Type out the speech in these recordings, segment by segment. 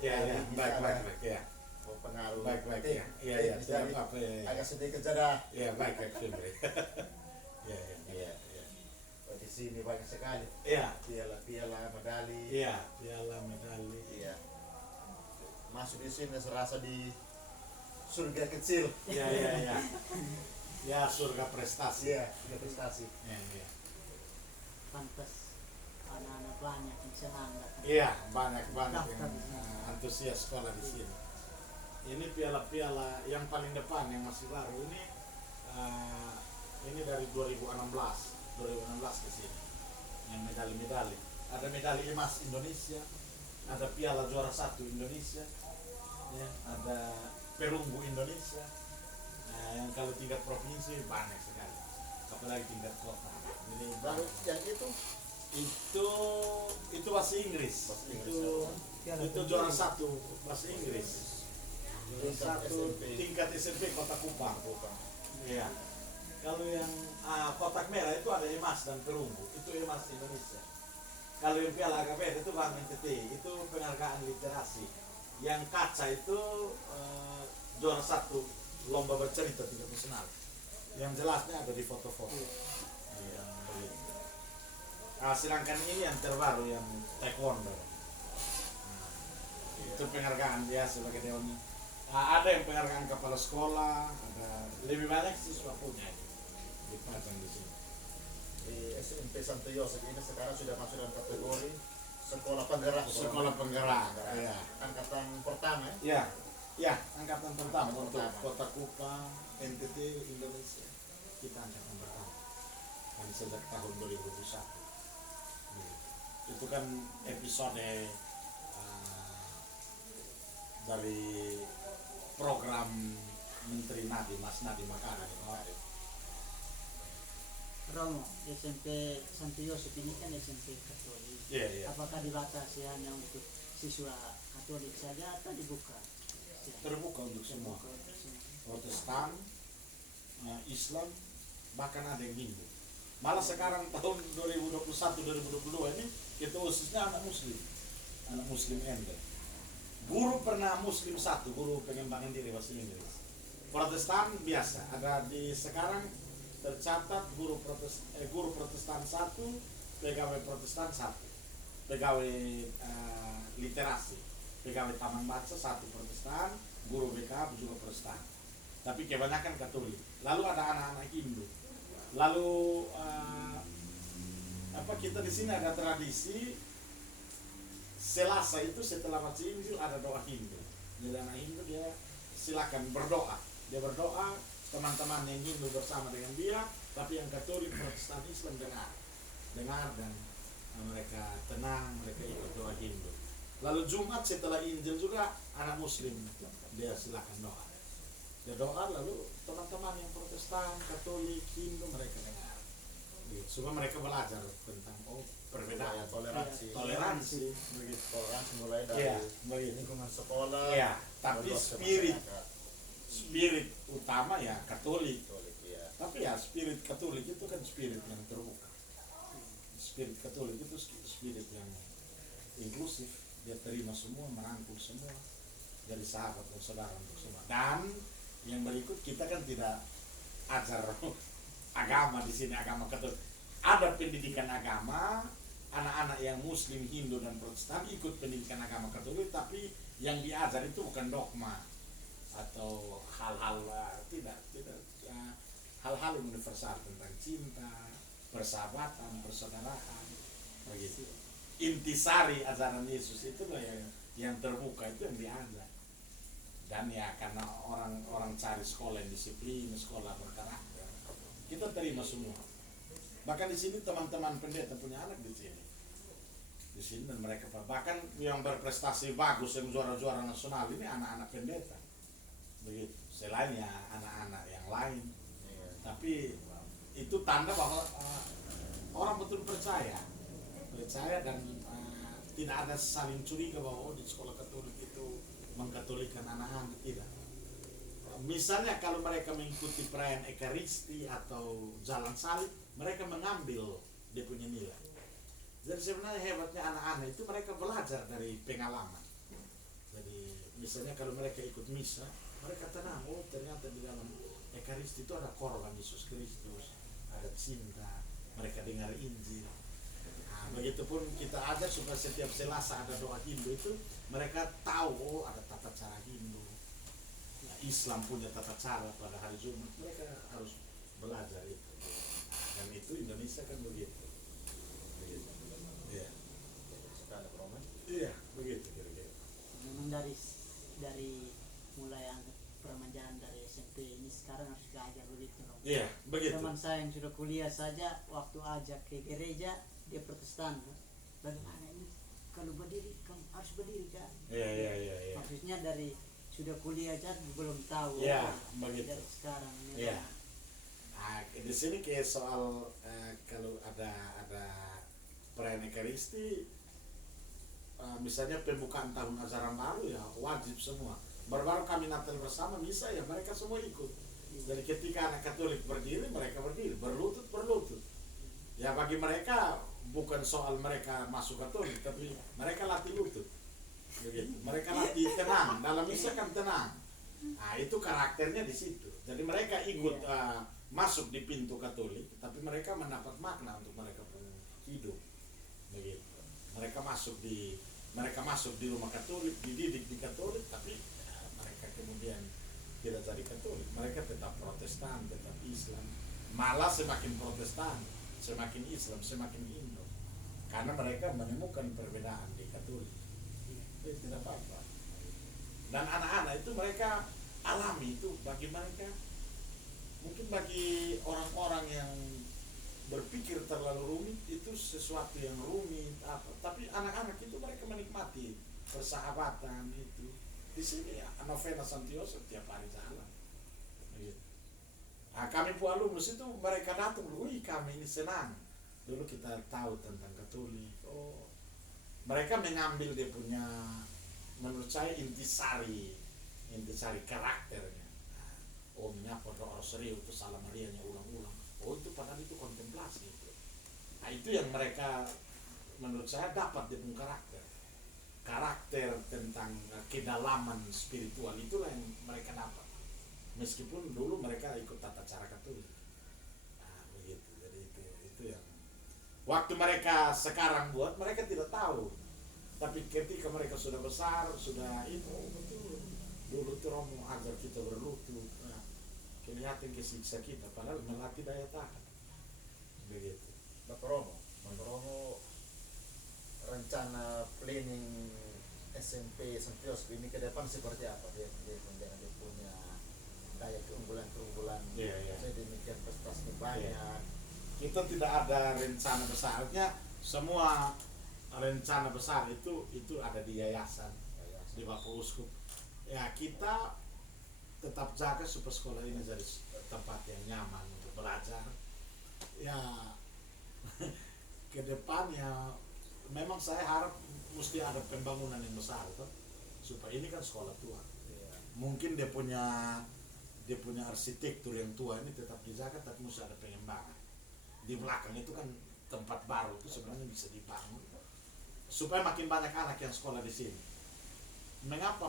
Ya, ya, baik, baik, baik, ya. Pengaruh Baik, baik, ya. Iya, iya, jadi tidak apa-apa, ya, ya. agak sedikit jeda. Ya, baik, baik, Febri. Ya, ya, Iya. ya. Oh, di sini banyak sekali Iya, piala medali. iya, piala medali. Iya, masuk di sini serasa di surga kecil. Iya, iya, iya. Ya, surga prestasi. Iya, surga prestasi. Iya, iya. Pantas anak-anak banyak yang senang datang. Iya, banyak banget Daftar yang di sini. antusias sekolah di sini. Ini piala-piala yang paling depan yang masih baru ini dari 2016 ke sini. Yang medali-medali. Ada medali emas Indonesia, ada piala juara 1 Indonesia, ya, ada perunggu Indonesia. Nah, yang kalau tingkat provinsi banyak sekali, apalagi tingkat kota. Ini Lalu banyak. yang itu Itu bahasa Inggris. Bahasa Inggris, Itu juara 1 bahasa Inggris. Juara Tingkat 1 SMP. tingkat SMP Kota Kupang. Iya. Kalau yang kotak merah itu ada emas dan perunggu. Itu emas Indonesia. Kalau yang piala AKBR itu Bank NTT, itu penghargaan literasi. Yang kaca itu juara 1 lomba bercerita tingkat nasional. Yang jelasnya ada di foto-foto. Iya, begitu. Sedangkan ini yang terbaru yang taekwondo. Itu penghargaan dia sebagai dewan. Ada yang penghargaan kepala sekolah, ada lebih banyak siswa punya dipasang di sini. di SMP Santo Yosef ini sekarang sudah masuk dalam kategori sekolah penggerak. Sekolah penggerak. Iya. Angkatan pertama ya. Ya, ya, angkatan pertama Angkatan untuk pertama. Kota Kupang, NTT Indonesia. Kita angkatan pertama. Kan sejak tahun 2021. Itu kan episode dari program Menteri Nadiem, Mas Nadiem Makarim kemarin. Romo, SMP Santo Yosef ini kan SMP Katolik. Iya, iya. Apakah dibatasi hanya untuk siswa Katolik saja atau dibuka? Terbuka untuk semua. Terbuka untuk semua. Protestan, Islam, bahkan ada yang Hindu. Malah sekarang tahun 2021-2022 ini itu khususnya anak muslim ender. Guru pernah muslim 1, guru pengembangan diri bahasa Inggris. Protestan biasa, ada di sekarang tercatat guru Protestan 1, pegawai Protestan 1, pegawai literasi, pegawai taman baca 1 Protestan, guru BK juga Protestan. Tapi kebanyakan Katolik. Lalu ada anak-anak Hindu. Lalu kita di sini ada tradisi Selasa itu setelah baca Injil ada doa Hindu. Jadi anak Hindu dia silakan berdoa. Dia berdoa, teman-teman yang Hindu bersama dengan dia, tapi yang Katolik, Protestan, Islam dengar dan mereka tenang, mereka ikut doa Hindu. Lalu Jumat setelah Injil juga anak Muslim dia silakan doa. Dia doa lalu teman-teman yang Protestan, Katolik, Hindu mereka dengar. Supaya mereka belajar tentang perbedaan, toleransi begitu. toleransi mulai dari Iya, begitu. lingkungan sekolah. Iya, tapi meluas ke spirit masyarakat. utama ya Katolik. Katolik, iya. Tapi ya spirit Katolik itu kan spirit yang terbuka. Spirit Katolik itu spirit yang inklusif, dia terima semua, merangkul semua, jadi sahabat dan saudara untuk semua. Dan yang berikut kita kan tidak ajar agama di sini, agama Katolik. Ada pendidikan agama, anak-anak yang Muslim, Hindu dan Protestan ikut pendidikan agama Katolik, tapi yang diajar itu bukan dogma atau hal-hal hal-hal universal tentang cinta, persahabatan, persaudaraan, begitu. Intisari ajaran Yesus itu yang terbuka, itu yang diajar. Dan ya karena orang cari sekolah yang disiplin, sekolah berkarakter, kita terima semua. Bahkan di sini teman-teman pendeta punya anak di sini dan mereka bahkan yang berprestasi bagus yang juara-juara nasional ini anak-anak pendeta, begitu. Selain ya anak-anak yang lain, tapi itu tanda bahwa orang betul percaya dan tidak ada saling curiga bahwa di sekolah Katolik itu mengkatolikan anak-anak, tidak. Misalnya kalau mereka mengikuti perayaan Ekaristi atau jalan salib, mereka mengambil dia punya nilai. Jadi sebenarnya hebatnya anak-anak itu mereka belajar dari pengalaman. Jadi misalnya kalau mereka ikut misa, mereka tenang, oh ternyata di dalam Ekaristi itu ada korban Yesus Kristus, ada cinta, mereka dengar Injil. Nah, begitupun kita ada supaya setiap Selasa ada doa Hindu itu, mereka tahu oh ada tata cara Hindu. Nah, Islam punya tata cara pada hari Jumat, mereka harus belajar itu. Dan itu Indonesia kan begitu. Begitu. Iya. Sekali Roman. Iya, begitu kira-kira. Memang dari mulai angkat peremajaan dari SMP ini sekarang harus diajar begitu Romo. Iya, begitu. Teman saya yang sudah kuliah saja waktu ajak ke gereja dia Protestan. Bagaimana ini kalau berdiri kamu harus berdiri kan? Iya. Maksudnya dari sudah kuliah aja belum tahu. Iya, begitu. Dari sekarang. Iya. Nah, di sini kayak soal kalau ada perayaan Ekaristi, misalnya pembukaan tahun ajaran baru ya wajib semua. Baru-baru kami Natal bersama misa ya mereka semua ikut. Jadi ketika anak Katolik berdiri mereka berdiri, berlutut. Ya bagi mereka bukan soal mereka masuk Katolik, tapi mereka latih lutut. Begitu. Mereka latih tenang, dalam misa kan tenang. Nah itu karakternya di situ. Jadi mereka ikut masuk di pintu Katolik, tapi mereka mendapat makna untuk mereka punya hidup. Begitu. Mereka masuk di rumah Katolik, dididik di Katolik, tapi mereka kemudian tidak jadi Katolik. Mereka tetap Protestan, tetap Islam. Malah semakin Protestan, semakin Islam, semakin Hindu. Karena mereka menemukan perbedaan di Katolik. Itu tidak apa-apa. Dan anak-anak itu mereka alami itu bagi mereka. Mungkin bagi orang-orang yang berpikir terlalu rumit itu sesuatu yang rumit apa. Tapi anak-anak itu mereka menikmati persahabatan itu. Di sini ya, novena Santo Yosef tiap hari jalan. Begitu. Nah, kami Pualumus itu mereka datang, wih kami ini senang. Dulu kita tahu tentang Katolik. Oh, mereka mengambil dia punya, menurut saya intisari karakternya. Oh menyapa doa rosary itu salam Marianya ulang-ulang. Oh itu padahal itu kontemplasi itu. Nah itu yang mereka menurut saya dapat di pun karakter tentang kedalaman spiritual itulah yang mereka dapat. Meskipun dulu mereka ikut tata cara Katolik. Nah begitu. Jadi itu yang waktu mereka sekarang buat mereka tidak tahu. Tapi ketika mereka sudah besar, sudah itu betul. Dulu itu Romo ajar kita berlutut. Nah, kelihatan kesiksa kita, padahal melatih daya tahan. Begitu. Bapak Romo, rencana planning SMP Santo Yosef ini ke depan seperti apa? Dia punya daya keunggulan. Iya. Saya demikian prestasinya banyak. Iya. Kita tidak ada rencana besarnya, semua rencana besar itu ada di yayasan, di Bapak Uskup. Ya kita tetap jaga supaya sekolah ini jadi tempat yang nyaman untuk belajar. Ya ke depannya memang saya harap mesti ada pembangunan yang besar tuh, supaya ini kan sekolah tua. Mungkin dia punya arsitektur yang tua ini tetap dijaga, tapi mesti ada pengembangan. Di belakang itu kan tempat baru itu sebenarnya bisa dibangun supaya makin banyak anak yang sekolah di sini. Mengapa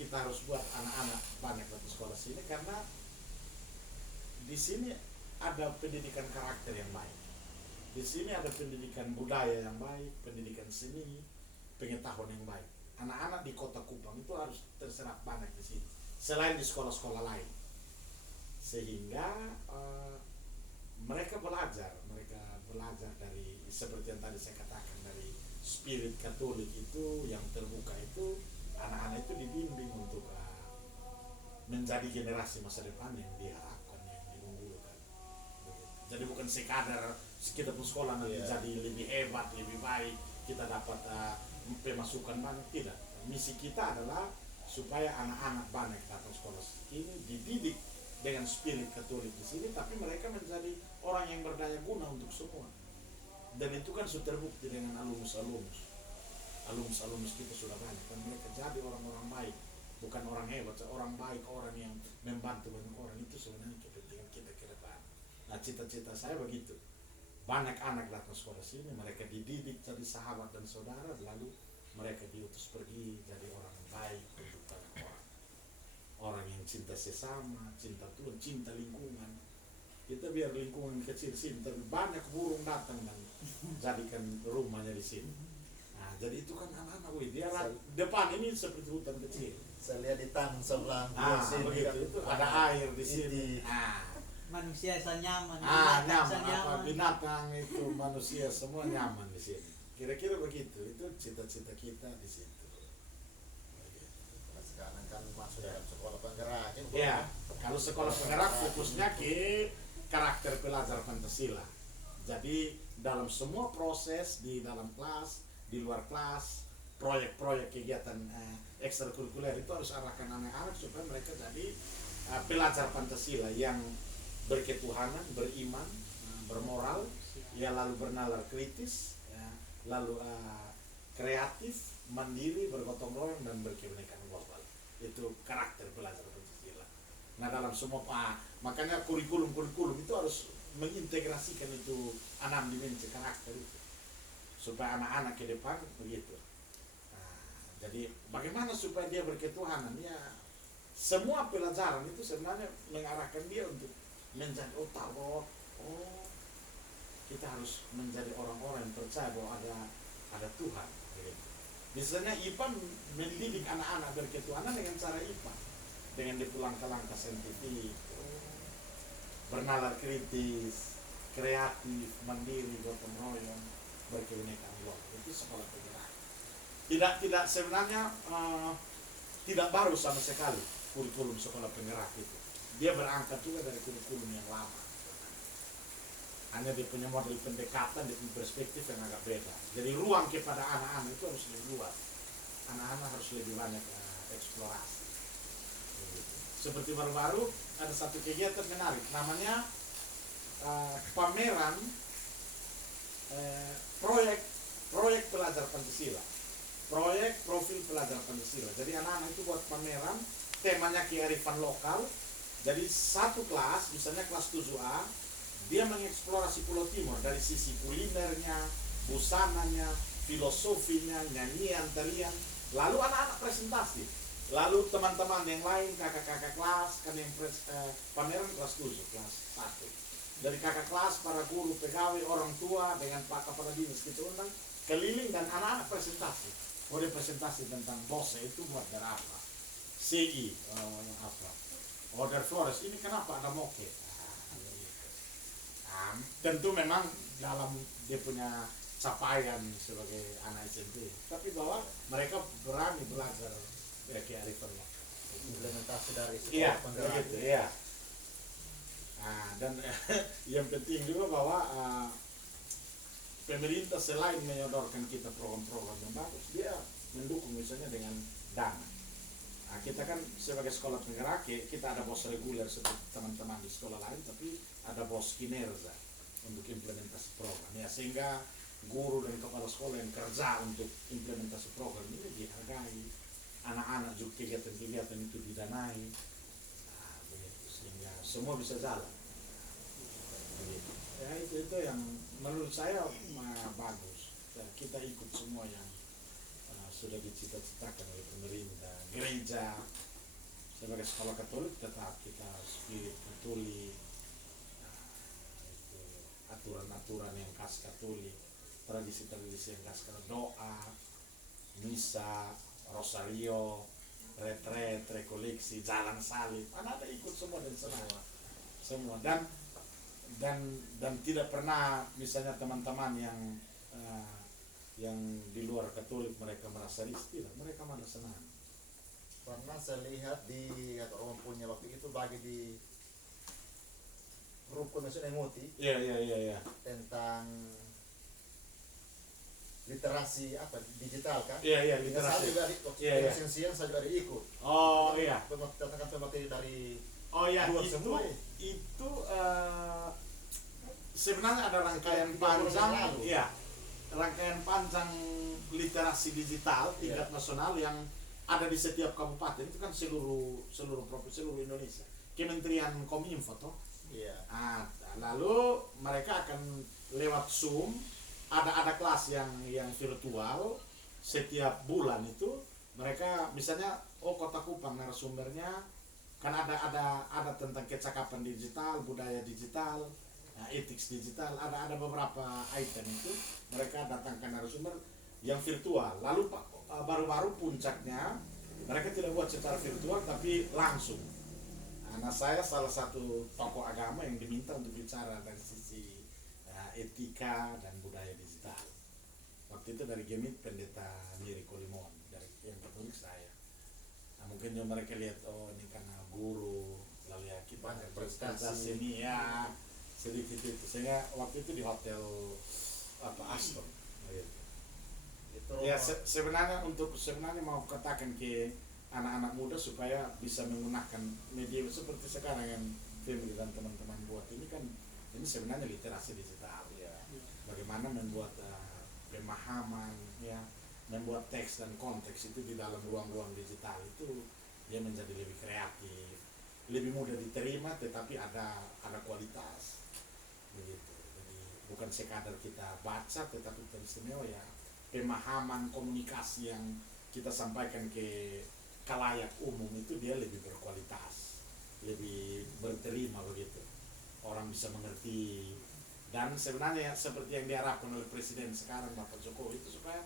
kita harus buat anak-anak banyak di sekolah sini? Karena di sini ada pendidikan karakter yang baik. Di sini ada pendidikan budaya yang baik, pendidikan seni, pengetahuan yang baik. Anak-anak di Kota Kupang itu harus terserap banyak di sini, selain di sekolah-sekolah lain. Sehingga mereka belajar dari seperti yang tadi saya katakan, dari spirit Katolik itu yang terbuka itu. Anak-anak itu dibimbing untuk menjadi generasi masa depan yang diharapkan, yang diunggulkan. Jadi bukan sekadar kita pun sekolah nanti jadi lebih hebat, lebih baik, kita dapat pemasukan banyak, tidak. Misi kita adalah supaya anak-anak banyak datang sekolah ini dididik dengan spirit Katolik di sini, tapi mereka menjadi orang yang berdaya guna untuk semua. Dan itu kan sudah terbukti dengan alumnus kita sudah banyak, dan mereka jadi orang-orang baik, bukan orang hebat, orang baik, orang yang membantu banyak orang. Itu sebenarnya kepentingan kita ke depan. Nah cita-cita saya begitu, banyak anak datang sekolah sini, mereka dididik jadi sahabat dan saudara, lalu mereka diutus pergi jadi orang baik untuk banyak orang. Orang yang cinta sesama, cinta Tuhan, cinta lingkungan. Kita biar lingkungan kecil sini, tapi banyak burung datang dan jadikan rumahnya di sini. Nah, jadi itu kan anak-anak, dia depan ini seperti hutan kecil. Saya lihat di tang sebelah Begitu, itu ada air di sini. Manusia bisa nyaman, Nyaman, binatang itu manusia semua nyaman di sini. Kira-kira begitu, itu cita-cita kita di situ. Sekarang kan masuk dalam sekolah penggerak. Ya, kalau sekolah penggerak fokusnya ke karakter pelajar Pancasila. Jadi dalam semua proses di dalam kelas, di luar kelas, proyek-proyek kegiatan ekstrakurikuler itu harus arahkan anak-anak supaya mereka jadi pelajar Pancasila yang berketuhanan, beriman, bermoral, ya lalu bernalar kritis, ya, lalu kreatif, mandiri, bergotong royong dan berkebinekaan global. Itu karakter pelajar Pancasila. Nah dalam semua makanya kurikulum itu harus mengintegrasikan itu 6 dimensi karakter itu supaya anak-anak ke depan begitu. Jadi bagaimana supaya dia berketuhanan? Ya semua pelajaran itu sebenarnya mengarahkan dia untuk menjadi kita harus menjadi orang-orang yang percaya bahwa ada Tuhan. Gitu. Misalnya IPA mendidik anak-anak berketuhanan dengan cara IPA, dengan langkah-langkah saintifik, bernalar kritis, kreatif, mandiri, gotong royong, berkebinekaan global. Itu sekolah penggerak. Tidak sebenarnya tidak baru sama sekali kurikulum sekolah penggerak itu. Dia berangkat juga dari kurikulum yang lama. Hanya dia punya model pendekatan, dia punya perspektif yang agak beda. Jadi ruang kepada anak-anak itu harus lebih luas. Anak-anak harus lebih banyak eksplorasi. Seperti baru-baru ada satu kegiatan menarik, namanya pameran proyek pelajar Pancasila. Proyek profil pelajar Pancasila. Jadi anak-anak itu buat pameran, temanya kearifan lokal. Jadi satu kelas, misalnya kelas 7A, dia mengeksplorasi Pulau Timur dari sisi kulinernya, busananya, filosofinya, nyanyian, tarian. Lalu anak-anak presentasi. Lalu teman-teman yang lain, kakak-kakak kelas, kan yang pameran kelas 7, kelas 1. Dari kakak kelas, para guru, pegawai, orang tua, dengan pak kepala dinas kita undang, keliling dan anak-anak presentasi. Boleh presentasi tentang BOSE itu buat dari apa? CI, apa? Order Flores, ini kenapa ada moke? Tentu memang dalam dia punya capaian sebagai anak SMP, tapi bahwa mereka berani belajar kearifan lokal. Implementasi dari sekolah penggerak. Begitu, iya. Dan yang penting juga bahwa pemerintah selain menyodorkan kita program-program yang bagus, dia mendukung misalnya dengan dana. Kita kan sebagai sekolah penggerak, kita ada bos reguler seperti teman-teman di sekolah lain, tapi ada bos kinerja untuk implementasi program. Ya, sehingga guru dan kepala sekolah yang kerja untuk implementasi program ini dihargai, anak-anak juga kegiatan-kegiatan itu didanai, sehingga semua bisa jalan. Ya itu yang menurut saya bagus. Kita ikut semua yang sudah dicita-citakan oleh pemerintah. Gereja sebagai sekolah Katolik tetap kita spirit Katolik, itu aturan-aturan yang khas Katolik, tradisi-tradisi yang khas Katolik, doa, misa, rosario, retret, rekoleksi, jalan salib, anak-anak ikut semua dan semua dan tidak pernah misalnya teman-teman yang di luar Katolik mereka merasa risih, tidak, mereka malah senang. Pernah saya lihat di orang punya waktu itu bagi di rukun misalnya Emoti. Iya. Tentang literasi digital kan? Iya, literasi. Saya juga lisensian saya juga ikut. Oh iya. Datangkan pemateri dari luar itu semua. Itu sebenarnya ada rangkaian panjang, iya, rangkaian panjang literasi digital tingkat nasional yang ada di setiap kabupaten. Itu kan seluruh provinsi, seluruh Indonesia. Kementerian Kominfo toh. Iya. Lalu mereka akan lewat Zoom, ada kelas yang virtual, setiap bulan itu mereka misalnya Kota Kupang narasumbernya kan ada tentang kecakapan digital, budaya digital, etik digital, ada beberapa item itu mereka datangkan narasumber yang virtual. Lalu baru-baru puncaknya mereka tidak buat secara virtual tapi langsung. Nah, saya salah satu tokoh agama yang diminta untuk bicara dari sisi etika dan budaya digital. Waktu itu dari Gemit Pendeta Miri Kolimon, dari yang Katolik saya. Nah, mungkin juga mereka lihat ini karena guru, lalu ya kita Banyak prestasi prestasi. ini ya sedikit itu. Sehingga waktu itu di hotel Aston. Gitu. Itu Ya sebenarnya mau katakan ke anak-anak muda supaya bisa menggunakan media seperti sekarang yang Family dan teman-teman buat ini kan, ini sebenarnya literasi digital ya. Bagaimana membuat pemahaman ya, membuat teks dan konteks itu di dalam ruang-ruang digital itu dia menjadi lebih kreatif, lebih mudah diterima, tetapi ada kualitas begitu. Jadi bukan sekadar kita baca, tetapi teristimewa ya pemahaman komunikasi yang kita sampaikan ke kalayak umum itu dia lebih berkualitas, lebih berterima begitu, orang bisa mengerti. Dan sebenarnya seperti yang diharapkan oleh Presiden sekarang Bapak Jokowi itu supaya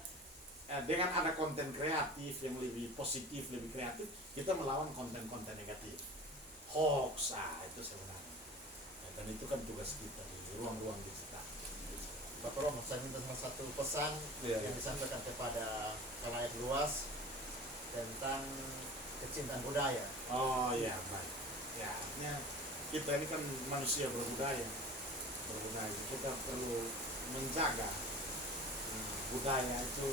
dengan ada konten kreatif yang lebih positif, lebih kreatif, kita melawan konten-konten negatif, hoax, itu sebenarnya. Dan itu kan tugas kita di ruang-ruang digital. Bapak Romo, saya minta salah satu pesan yang disampaikan kepada khalayak luas tentang kecintaan budaya. Oh ya, baik. Ya, artinya kita ini kan manusia berbudaya. Kita perlu menjaga budaya itu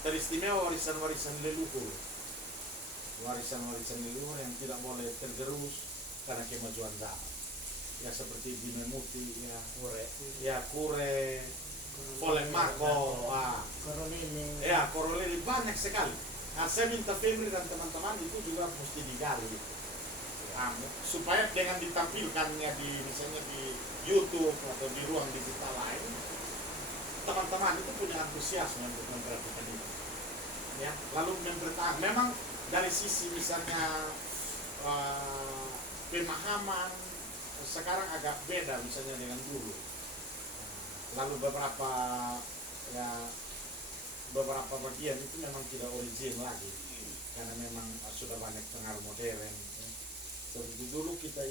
teristimewa, warisan-warisan leluhur. Warisan-warisan leluhur yang tidak boleh tergerus karena kemajuan zaman. Ya seperti Bimemuti, kure, Polemako, Korolele. Korolele banyak sekali. Nah, saya minta Femri dan teman-teman itu juga mesti digali supaya dengan ditampilkannya di misalnya di YouTube atau di ruang digital lain, teman-teman itu punya antusiasme untuk memperhatikan itu. Ya, lalu memberitahu. Memang dari sisi misalnya pemahaman sekarang agak beda misalnya dengan dulu. Lalu beberapa bagian itu memang tidak origin lagi karena memang sudah banyak pengaruh modern. Seperti dulu kita